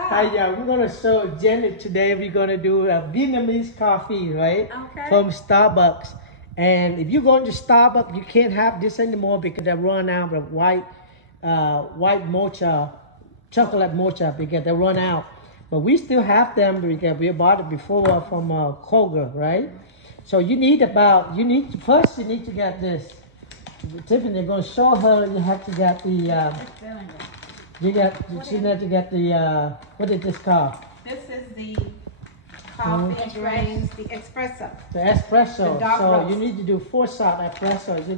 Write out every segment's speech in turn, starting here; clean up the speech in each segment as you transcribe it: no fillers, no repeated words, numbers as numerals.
Hi, yeah, we're gonna show Jenny today. We're gonna do a Vietnamese coffee, right? Okay. From Starbucks. And if you go to Starbucks, you can't have this anymore because they run out of white mocha, chocolate mocha, because they run out. But we still have them because we bought it before from Kroger, right? So you need first you need to get this. Tiffany, going to show her. You have to get the. She had to get the. What is this called? This is the coffee grains, the espresso. The espresso. The So roast. you need to do 4-shot espresso. You're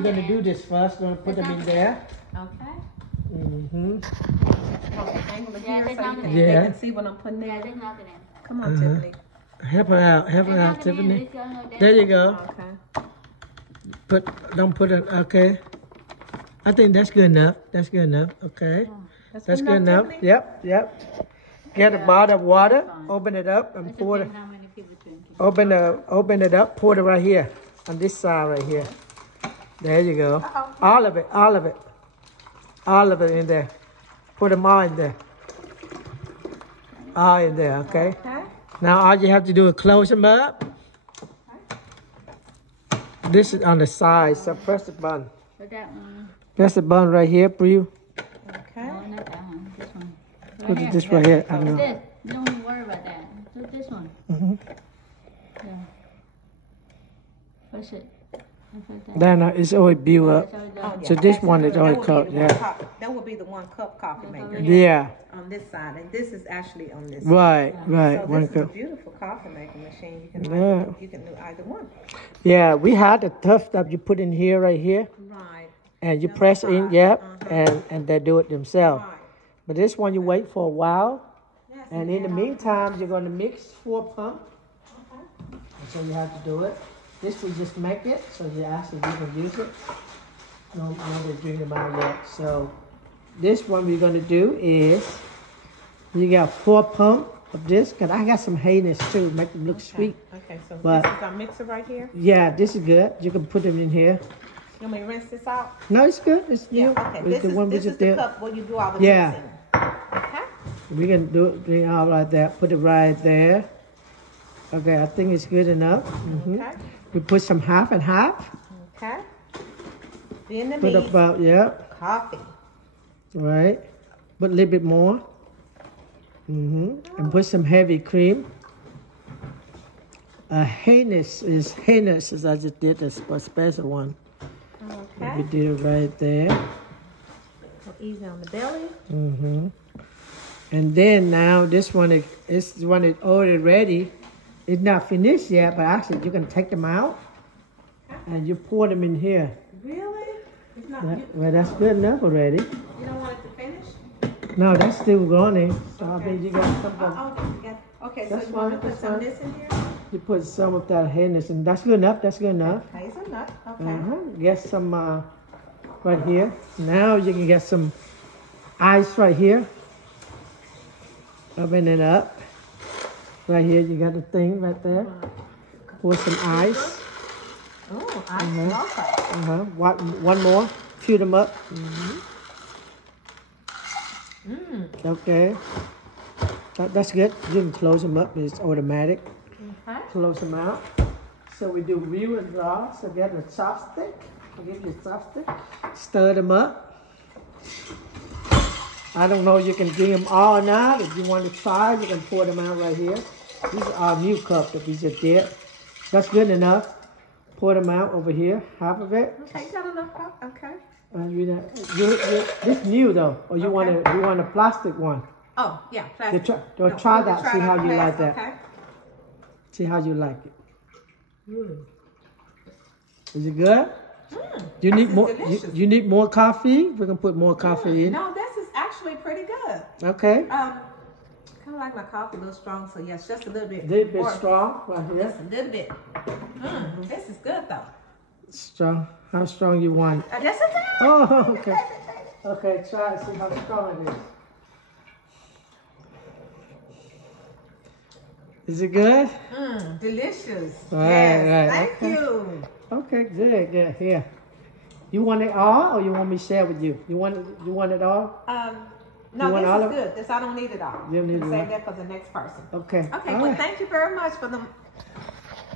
gonna do this first. You're gonna put them in there. Okay. Mm-hmm. Angle it here so you Yeah. can see what I'm putting there. Come on, Uh-huh. Tiffany. Help her out. Help her out, Tiffany. There you go. Okay. Don't put it. Okay. I think that's good enough. That's good enough. Okay. That's good enough. Tiffany? Yep. Get a bottle of water. Open it up and pour it. Open it up. Pour it right here on this side right here. There you go. All of it in there. Put them all in there. All in there. Okay. Now all you have to do is close them up. This is on the side, so press the button. Press the button right here for you. Okay. No, not that one. This one. Put it this right here. I don't know. This. Don't worry about that. Do this one. Mm-hmm. Yeah. Push it. Like that. Then it's always built up. So Oh, the- yeah. So this That's one the- is always that would cooked, be the one yeah. cup- That would be the 1 cup coffee maker Yeah. on this side, and this is actually on this Right. side. Right. So One this is a cup. beautiful coffee making machine. You can do either one. Yeah. We had the tough stuff you put in here, right here, Right. and you Another press in. side. Yep. Uh-huh. And they do it themselves. Right. But this one you wait for a while, Yes, and in the meantime you're gonna mix 4 pump. So you have to do it. This we just make it, so you actually you can use it. No, they drink them out yet. So this one we're gonna do is you got 4 pump of this, cause I got some haziness too, make them look sweet. Okay, so But- this is our mixer right here. Yeah, this is good. You can put them in here. You want me to rinse this out? No, it's good. It's new. Okay. It's the one we This is just the did. cup where you do all the Yeah. mixing. Okay. We can do it all like that. Put it right there. Okay, I think it's good enough. Mhm. Okay. We put some half and half. Okay. Put Vietnamese about, yep, coffee. right. Put a little bit more. And put some heavy cream. Heinous is I just did a special one. We Okay. did it right there. So easy on the belly. And then now this one is already ready. It's not finished yet, but actually you can take them out and you pour them in here. Really? It's not. Well, that's good enough already. You don't want it to finish? No, that's still running. So I mean, you got some of, Okay. That's So you want to fine, put some of that's this in here? you put some of that Heinous, and that's good enough. That's good enough. Hazelnut. Okay. Get some right here. Now you can get some ice right here. Open it up. Right here, you got the thing right there. Pour some ice. Oh, I love it. One more. Fill them up. Okay. That's good. You can close them up. It's automatic. Okay. Close them out. So we do reel and draw. So get a chopstick. I'll give you a chopstick. Stir them up. I don't know if you can drink them all now. If you want to try, you can pour them out right here. These are our new cup that we just did. That's good enough. Pour them out over here, half of it. Okay, you got enough cup? Okay. This new though, or you want a plastic one? Oh, yeah, plastic. Try that. See how you like that. Okay. See how you like it. Is it good? You need more. You need more coffee. We can put more coffee in. No, this is actually pretty good. Okay. Kind of like my coffee a little strong, so yes, just a little bit. A little bit more. strong right here. Just a little bit. This is good though. Strong. How strong you want? Just a little. Oh, okay. Okay, try to see how strong it is. Is it good? Delicious. Right, Yes, right, thank you. Okay, good. Here. You want it all, or you want me to share with you? You want it all? No, You want this all is of it? good. This I don't need it all. You don't need We'll it save all? that for the next person. Okay. Okay, All well, right. thank you very much for the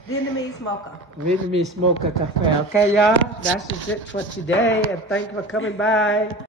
Vietnamese mocha. Vietnamese mocha cafe. Okay, y'all. That's just it for today. And thank you for coming by.